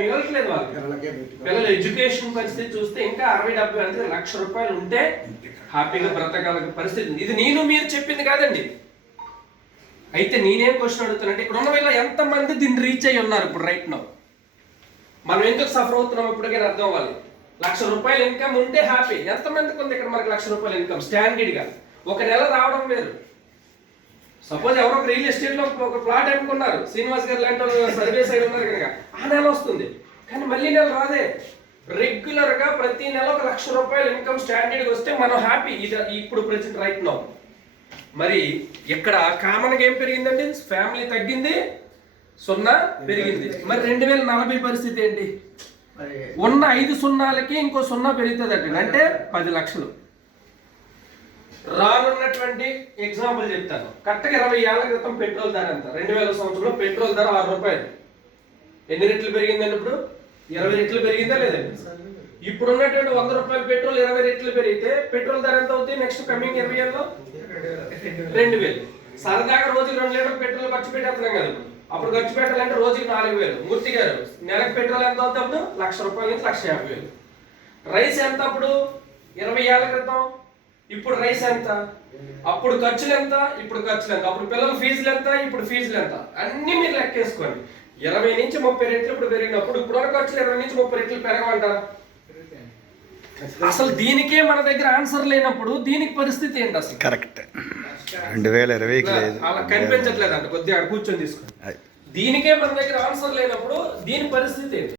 మిగలట్లేదు వాళ్ళకి. పిల్లల ఎడ్యుకేషన్ పరిస్థితి చూస్తే ఇంకా 60-70 అంటే ₹1,00,000 ఉంటే హ్యాపీగా బ్రతకాల పరిస్థితి. ఇది నేను మీరు చెప్పింది కాదండి. అయితే నేనేం క్వశ్చన్ అడుగుతానంటే ఇక్కడ ఉన్న వీళ్ళ ఎంతమంది దీన్ని రీచ్ అయ్యి ఉన్నారు ఇప్పుడు రైట్ నౌ? మనం ఎందుకు సఫర్ అవుతున్నాం ఇప్పటికైనా అర్థం అవ్వాలి. ₹1,00,000 ఇన్కమ్ ఉంటే హ్యాపీ. ఎంతమందికి ఉంది ఇక్కడ మనకి ₹1,00,000 ఇన్కమ్ స్టాండర్డ్ గా? ఒక నెల రావడం వేరు. సపోజ్ ఎవరో ఒక రియల్ ఎస్టేట్ లో ఒక ప్లాట్ అనుకున్నారు, శ్రీనివాస్ గారు లాంటి వాళ్ళు సర్వీస్ అయి ఉన్నారు కనుక ఆ నెల వస్తుంది, కానీ మళ్ళీ నెల రాదే. రెగ్యులర్ గా ప్రతి నెల ఒక ₹1,00,000 ఇన్కమ్ స్టాండర్డ్ వస్తే మనం హ్యాపీ. ఇది ఇప్పుడు ప్రెసెంట్ రైట్ నౌ. మరి ఇక్కడ కామన్ గా ఏం పెరిగిందండి? ఫ్యామిలీ తగ్గింది, 0 పెరిగింది. మరి 2040 పరిస్థితి ఏంటి? ఉన్న 5 సున్నాలకి ఇంకో 0 పెరుగుతుంది అంటే 10 లక్షలు. రానున్నటువంటి ఎగ్జాంపుల్ చెప్తాను. కరెక్ట్గా 20 ఏళ్ల క్రితం పెట్రోల్ ధర ఎంత? 2000 సంవత్సరంలో పెట్రోల్ ధర ₹6. ఎన్ని రెట్లు పెరిగిందండి? ఇప్పుడు 20 రెట్లు పెరిగిందా లేదండి? ఇప్పుడు ఉన్నటువంటి ₹100 పెట్రోల్ 20 రెట్లు పెరిగితే పెట్రోల్ ధర ఎంత అవుతుంది నెక్స్ట్ కమింగ్ 20 ఏళ్ళలో? 2000. సరదాగా రోజుకి 2 లీటర్లు పెట్రోల్ ఖర్చు పెట్టేస్తున్నాం కదా. అప్పుడు ఖర్చు పెట్టాలంటే రోజుకి 4000. మూర్తి గారు నెలకు పెట్రోల్ ఎంత అవుతుంది అప్పుడు? ₹1,00,000 నుంచి ₹1,50,000. రైస్ ఎంత అప్పుడు 20 ఏళ్ల క్రితం? ఇప్పుడు రైస్ ఎంత? అప్పుడు ఖర్చులు ఎంత, ఇప్పుడు ఖర్చులు ఎంత? అప్పుడు పిల్లల ఫీజులు ఎంత, ఇప్పుడు ఫీజులు ఎంత? అన్ని మీరు లెక్కేసుకోండి. 20 నుంచి 30 రెట్లు ఇప్పుడు పెరిగినప్పుడు ఇప్పుడున్న ఖర్చులు 20 నుంచి 30 రెట్లు పెరగమంటారా? అసలు దీనికే మన దగ్గర ఆన్సర్ లేనప్పుడు దీనికి పరిస్థితి ఏంటి అసలు? కరెక్ట్. 2020 అలా కనిపించట్లేదు అంట. కొద్దిగా కూర్చొని తీసుకోండి. దీనికే మన దగ్గర ఆన్సర్ లేనప్పుడు దీని పరిస్థితి ఏంటి?